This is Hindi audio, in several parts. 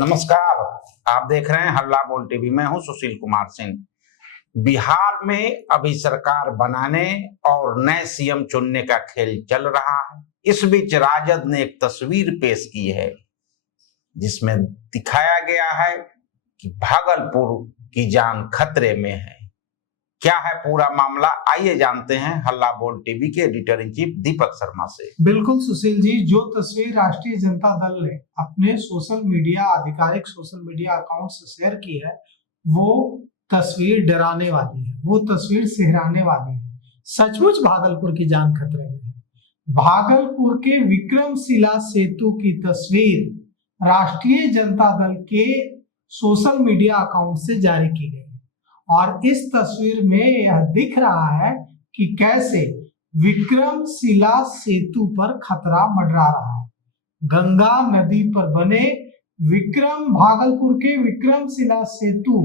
नमस्कार। आप देख रहे हैं हल्ला बोल टीवी। मैं हूं सुशील कुमार सिंह। बिहार में अभी सरकार बनाने और नए सीएम चुनने का खेल चल रहा है। इस बीच राजद ने एक तस्वीर पेश की है जिसमें दिखाया गया है कि भागलपुर की जान खतरे में है। क्या है पूरा मामला, आइए जानते हैं हल्ला बोल टीवी के editor in chief Deepak Sharma से। बिल्कुल सुशील जी, जो तस्वीर राष्ट्रीय जनता दल ने अपने सोशल मीडिया आधिकारिक सोशल मीडिया अकाउंट से शेयर की है, वो तस्वीर डराने वाली है, वो तस्वीर सिहराने वाली है। सचमुच भागलपुर की जान खतरे में है। भागलपुर के विक्रमशिला सेतु की तस्वीर राष्ट्रीय जनता दल के सोशल मीडिया अकाउंट से जारी की गई और इस तस्वीर में यह दिख रहा है कि कैसे विक्रमशिला सेतु पर खतरा मंडरा रहा है। गंगा नदी पर बने भागलपुर के विक्रमशिला सेतु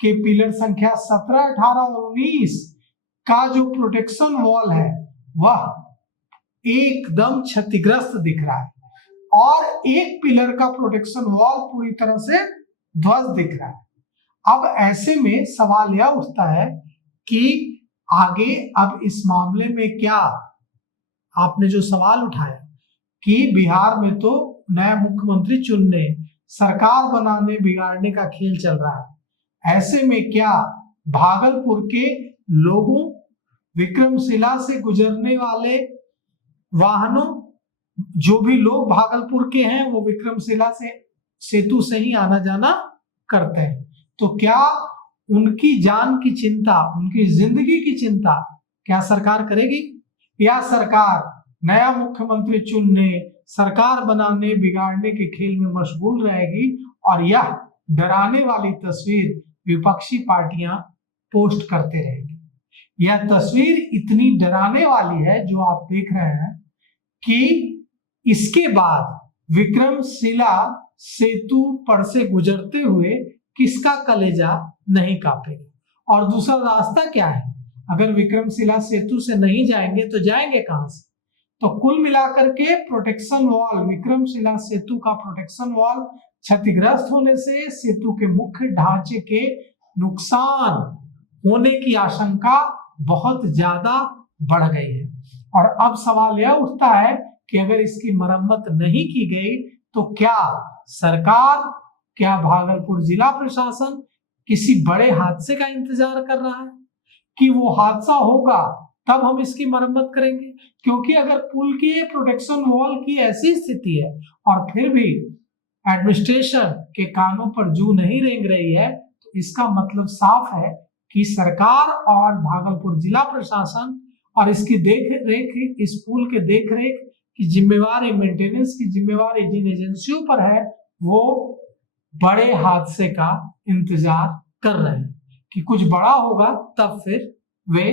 के पिलर संख्या 17, 18 और 19 का जो प्रोटेक्शन वॉल है वह एकदम क्षतिग्रस्त दिख रहा है और एक पिलर का प्रोटेक्शन वॉल पूरी तरह से ध्वस्त दिख रहा है। अब ऐसे में सवाल यह उठता है कि आगे अब इस मामले में क्या, आपने जो सवाल उठाया कि बिहार में तो नया मुख्यमंत्री चुनने, सरकार बनाने बिगाड़ने का खेल चल रहा है, ऐसे में क्या भागलपुर के लोगों, विक्रमशिला से गुजरने वाले वाहनों, जो भी लोग भागलपुर के हैं वो विक्रमशिला से सेतु से ही आना जाना करते हैं, तो क्या उनकी जान की चिंता, उनकी जिंदगी की चिंता क्या सरकार करेगी, या सरकार नया मुख्यमंत्री चुनने, सरकार बनाने बिगाड़ने के खेल में मशगूल रहेगी और यह डराने वाली तस्वीर विपक्षी पार्टियां पोस्ट करते रहेगी। यह तस्वीर इतनी डराने वाली है जो आप देख रहे हैं कि इसके बाद विक्रमशिला सेतु पर से गुजरते हुए किसका कलेजा नहीं कांपेगा। और दूसरा रास्ता क्या है, अगर विक्रमशिला सेतु से नहीं जाएंगे तो जाएंगे कहां से। तो कुल मिलाकर के प्रोटेक्शन वॉल, विक्रमशिला सेतु का प्रोटेक्शन वॉल क्षतिग्रस्त होने से सेतु के मुख्य ढांचे के नुकसान होने की आशंका बहुत ज्यादा बढ़ गई है। और अब सवाल यह उठता है कि अगर इसकी मरम्मत नहीं की गई तो क्या सरकार, क्या भागलपुर जिला प्रशासन किसी बड़े हादसे का इंतजार कर रहा है कि वो हादसा होगा तब हम इसकी मरम्मत करेंगे। क्योंकि अगर पुल के प्रोटेक्शन वॉल की ऐसी स्थिति है और फिर भी एडमिनिस्ट्रेशन के कानों पर जू नहीं रेंग रही है, तो इसका मतलब साफ है कि सरकार और भागलपुर जिला प्रशासन और इसकी देख रेख, इस पुल के देख रेख की जिम्मेवारी, मेंटेनेंस की जिम्मेवारी जिन एजेंसियों पर है, वो बड़े हादसे का इंतजार कर रहे हैं कि कुछ बड़ा होगा तब फिर वे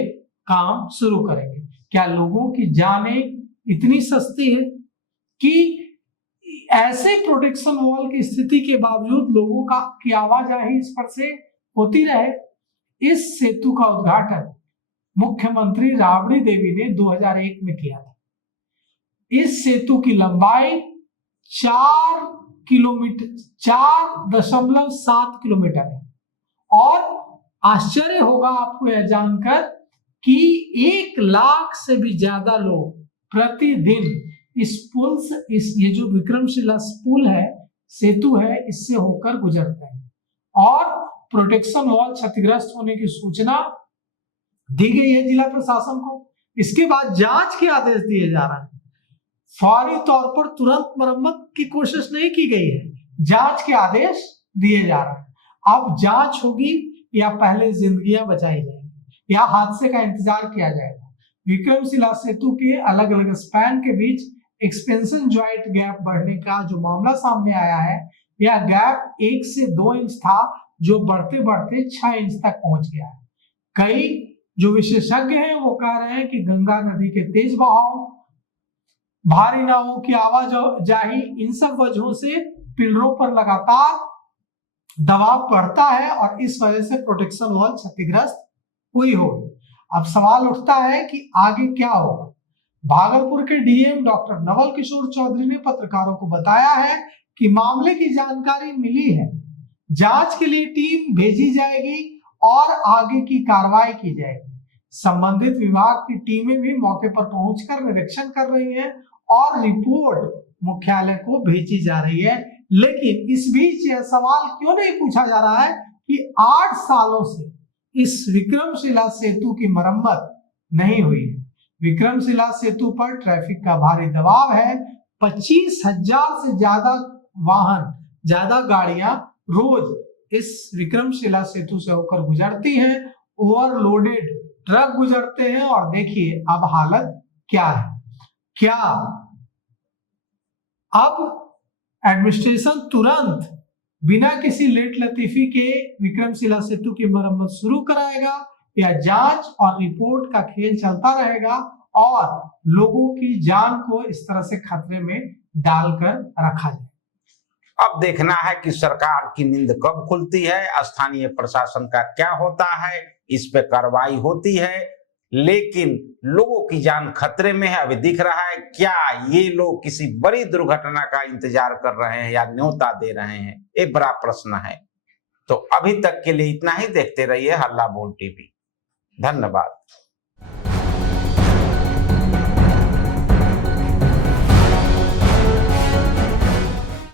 काम शुरू करेंगे। क्या लोगों की जानें इतनी सस्ती है कि ऐसे प्रोटेक्शन वॉल की स्थिति के बावजूद लोगों की आवाजाही इस पर से होती रहे। इस सेतु का उद्घाटन मुख्यमंत्री राबड़ी देवी ने 2001 में किया था। इस सेतु की लंबाई 4.7 किलोमीटर है और आश्चर्य होगा आपको यह जानकर कि 1 लाख से भी ज्यादा लोग प्रतिदिन इस पुल से, ये जो विक्रमशिला पुल है, सेतु है, इससे होकर गुजरते हैं। और प्रोटेक्शन वॉल क्षतिग्रस्त होने की सूचना दी गई है जिला प्रशासन को। इसके बाद जांच के आदेश दिए जा रहे हैं। फौरी तौर पर तुरंत मरम्मत की कोशिश नहीं की गई है, जांच के आदेश दिए जा रहे हैं। अब जांच होगी या पहले जिंदगियां बचाई जाएंगी या हादसे का इंतजार किया जाएगा। विक्रमशिला सेतु के अलग अलग स्पैन के बीच एक्सपेंशन जॉइंट गैप बढ़ने का जो मामला सामने आया है, यह गैप 1 से 2 इंच था जो बढ़ते बढ़ते 6 इंच तक पहुंच गया है। कई जो विशेषज्ञ हैं वो कह रहे हैं कि गंगा नदी के तेज बहाव, भारी नावों की आवाजाही, इन सब वजहों से पिलरों पर लगातार दबाव बढ़ता है और इस वजह से प्रोटेक्शन वॉल क्षतिग्रस्त हुई होगी। अब सवाल उठता है कि आगे क्या होगा। भागलपुर के डीएम डॉक्टर नवल किशोर चौधरी ने पत्रकारों को बताया है कि मामले की जानकारी मिली है, जांच के लिए टीम भेजी जाएगी और आगे की कार्रवाई की जाएगी। संबंधित विभाग की टीमें भी मौके पर पहुंचकर निरीक्षण कर रही हैं और रिपोर्ट मुख्यालय को भेजी जा रही है। लेकिन इस बीच यह सवाल क्यों नहीं पूछा जा रहा है कि 8 सालों से इस विक्रमशिला सेतु की मरम्मत नहीं हुई है। विक्रमशिला सेतु पर ट्रैफिक का भारी दबाव है। 25,000 से ज्यादा गाड़ियां रोज इस विक्रमशिला सेतु से होकर गुजरती हैं। ओवरलोडेड ट्रक गुजरते हैं और देखिए अब हालत क्या है। क्या अब एडमिनिस्ट्रेशन तुरंत बिना किसी लेट लतीफी के विक्रमशिला सेतु की मरम्मत शुरू कराएगा या जांच और रिपोर्ट का खेल चलता रहेगा और लोगों की जान को इस तरह से खतरे में डालकर रखा जाए? अब देखना है कि सरकार की नींद कब खुलती है, स्थानीय प्रशासन का क्या होता है, इस पे कार्रवाई होती है। लेकिन लोगों की जान खतरे में है। अभी दिख रहा है क्या ये लोग किसी बड़ी दुर्घटना का इंतजार कर रहे हैं या न्योता दे रहे हैं, एक बड़ा प्रश्न है। तो अभी तक के लिए इतना ही। देखते रहिए हल्ला बोल टीवी। धन्यवाद।